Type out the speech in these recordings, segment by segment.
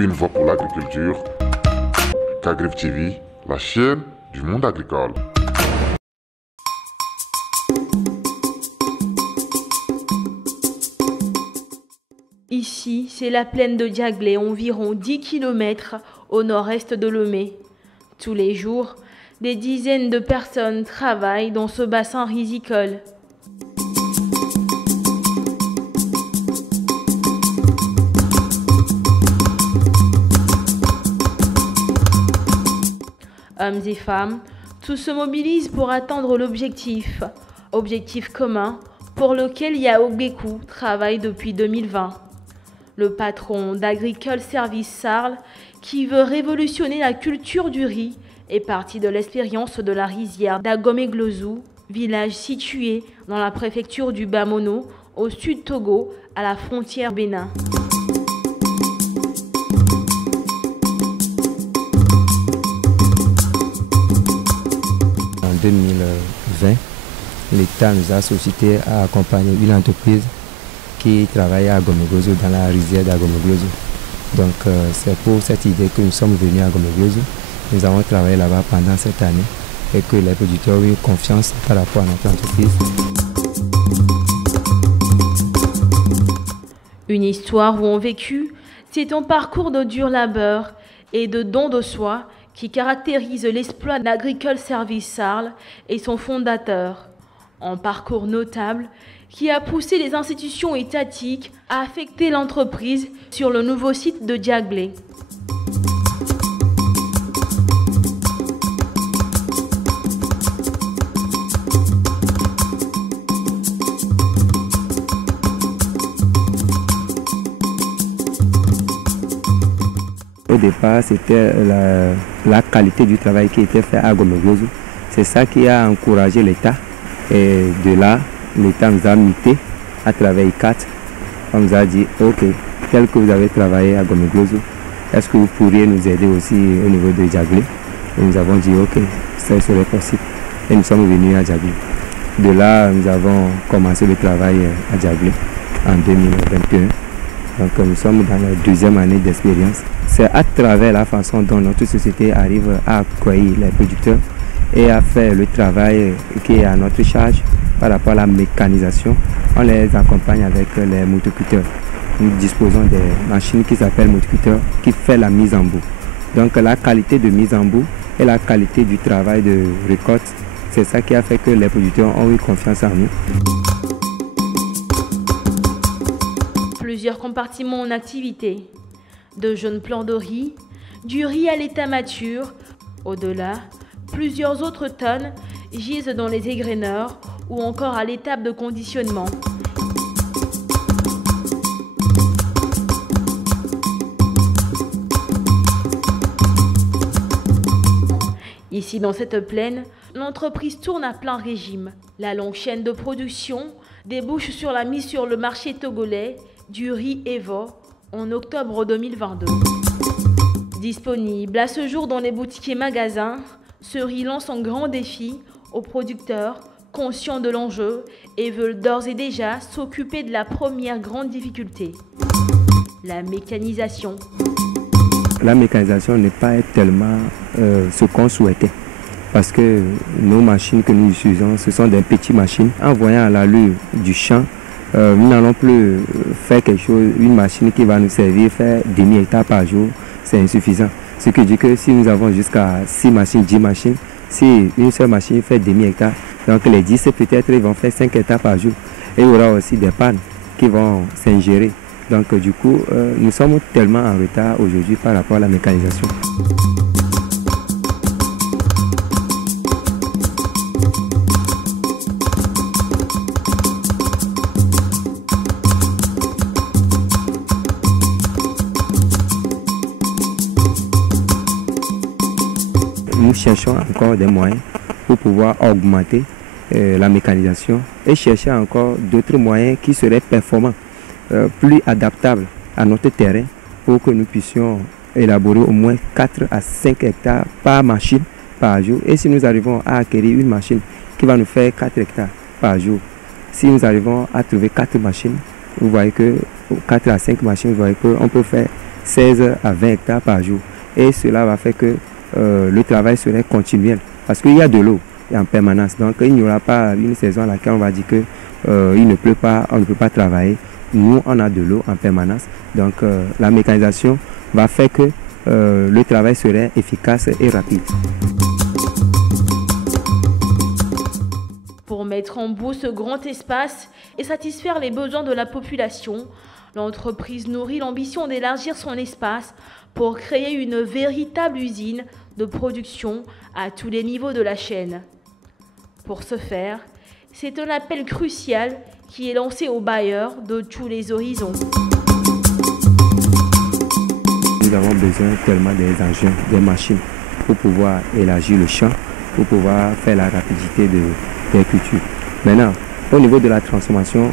Une voix pour l'agriculture. Kagriv TV, la chaîne du monde agricole. Ici, c'est la plaine de Diaglé, environ 10 km au nord-est de Lomé. Tous les jours, des dizaines de personnes travaillent dans ce bassin risicole. Hommes et femmes, tous se mobilisent pour atteindre l'objectif commun pour lequel Yaogbekou travaille depuis 2020. Le patron d'Agricole Service Sarl, qui veut révolutionner la culture du riz, est parti de l'expérience de la rizière d'Agomeglozu, village situé dans la préfecture du Bamono, au sud Togo, à la frontière Bénin. En 2020, l'État nous a sollicité à accompagner une entreprise qui travaille à Agomeglozu, dans la rizière d'Agomeglozu. Donc c'est pour cette idée que nous sommes venus à Agomeglozu. Nous avons travaillé là-bas pendant cette année et que les producteurs ont eu confiance par rapport à notre entreprise. Une histoire où on vécu, c'est un parcours de dur labeur et de don de soi qui caractérise l'exploit d'Agricole Service Sarl et son fondateur. Un parcours notable qui a poussé les institutions étatiques à affecter l'entreprise sur le nouveau site de Diaglé. Au départ, c'était la qualité du travail qui était fait à Agomeglozu. C'est ça qui a encouragé l'État. Et de là, l'État nous a muté à travers ICAT. On nous a dit, ok, tel que vous avez travaillé à Agomeglozu, est-ce que vous pourriez nous aider aussi au niveau de Diaglé? Et nous avons dit, ok, ça serait possible. Et nous sommes venus à Diaglé. De là, nous avons commencé le travail à Diaglé en 2021. Donc nous sommes dans la deuxième année d'expérience. C'est à travers la façon dont notre société arrive à accueillir les producteurs et à faire le travail qui est à notre charge par rapport à la mécanisation. On les accompagne avec les motoculteurs. Nous disposons des machines qui s'appellent motoculteurs qui fait la mise en bout. Donc la qualité de mise en bout et la qualité du travail de récolte, c'est ça qui a fait que les producteurs ont eu confiance en nous. Plusieurs compartiments en activité, de jeunes plants de riz, du riz à l'état mature, au-delà, plusieurs autres tonnes gisent dans les égreneurs ou encore à l'étape de conditionnement. Ici, dans cette plaine, l'entreprise tourne à plein régime. La longue chaîne de production débouche sur la mise sur le marché togolais du riz Evo en octobre 2022. Disponible à ce jour dans les boutiques et magasins, ce riz lance un grand défi aux producteurs conscients de l'enjeu et veulent d'ores et déjà s'occuper de la première grande difficulté, la mécanisation. La mécanisation n'est pas tellement ce qu'on souhaitait parce que nos machines que nous utilisons, ce sont des petites machines. En voyant à l'allure du champ, nous n'allons plus faire quelque chose, une machine qui va nous servir, faire demi-hectare par jour, c'est insuffisant. Ce qui dit que si nous avons jusqu'à 6 machines, 10 machines, si une seule machine fait demi-hectare, donc les 10 peut-être ils vont faire 5 hectares par jour. Et il y aura aussi des pannes qui vont s'ingérer. Donc du coup, nous sommes tellement en retard aujourd'hui par rapport à la mécanisation. Nous cherchons encore des moyens pour pouvoir augmenter la mécanisation et chercher encore d'autres moyens qui seraient performants, plus adaptables à notre terrain pour que nous puissions élaborer au moins 4 à 5 hectares par machine par jour. Et si nous arrivons à acquérir une machine qui va nous faire 4 hectares par jour, si nous arrivons à trouver 4 machines, vous voyez que 4 à 5 machines, vous voyez qu'on peut faire 16 à 20 hectares par jour. Et cela va faire que le travail serait continuel. Parce qu'il y a de l'eau en permanence. Donc il n'y aura pas une saison à laquelle on va dire que il ne pleut pas, on ne peut pas travailler. Nous, on a de l'eau en permanence. Donc la mécanisation va faire que le travail serait efficace et rapide. Pour mettre en bout ce grand espace et satisfaire les besoins de la population, l'entreprise nourrit l'ambition d'élargir son espace pour créer une véritable usine de production à tous les niveaux de la chaîne. Pour ce faire, c'est un appel crucial qui est lancé aux bailleurs de tous les horizons. Nous avons besoin tellement des engins, des machines pour pouvoir élargir le champ, pour pouvoir faire la rapidité des cultures. Maintenant, au niveau de la transformation,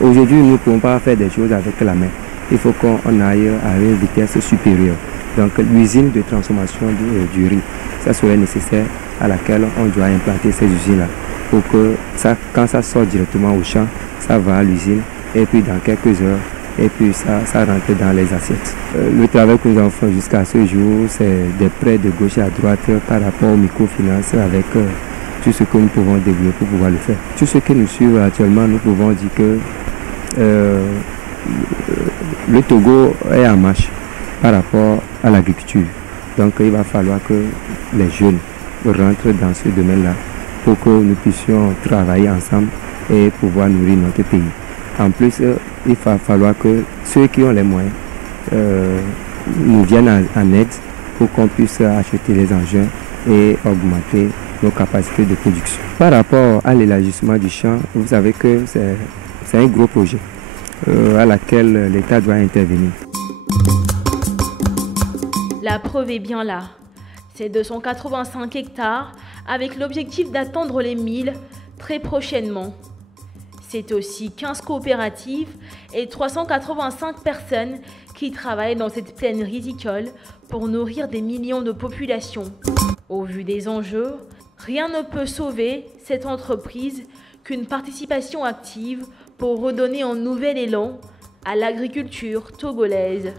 aujourd'hui nous ne pouvons pas faire des choses avec la main. Il faut qu'on aille à une vitesse supérieure. Donc l'usine de transformation du riz, ça serait nécessaire à laquelle on doit implanter ces usines-là. Pour que ça, quand ça sort directement au champ, ça va à l'usine et puis dans quelques heures, et puis ça rentre dans les assiettes. Le travail que nous avons fait jusqu'à ce jour, c'est des prêts de gauche à droite par rapport aux microfinances avec tout ce que nous pouvons développer pour pouvoir le faire. Tout ce que nous suivons actuellement, nous pouvons dire que le Togo est en marche par rapport à l'agriculture. Donc il va falloir que les jeunes rentrent dans ce domaine-là pour que nous puissions travailler ensemble et pouvoir nourrir notre pays. En plus, il va falloir que ceux qui ont les moyens nous viennent en aide pour qu'on puisse acheter les engins et augmenter nos capacités de production. Par rapport à l'élargissement du champ, vous savez que c'est un gros projet à laquelle l'État doit intervenir. La preuve est bien là. C'est 285 hectares avec l'objectif d'atteindre les 1000 très prochainement. C'est aussi 15 coopératives et 385 personnes qui travaillent dans cette plaine rizicole pour nourrir des millions de populations. Au vu des enjeux, rien ne peut sauver cette entreprise qu'une participation active pour redonner un nouvel élan à l'agriculture togolaise.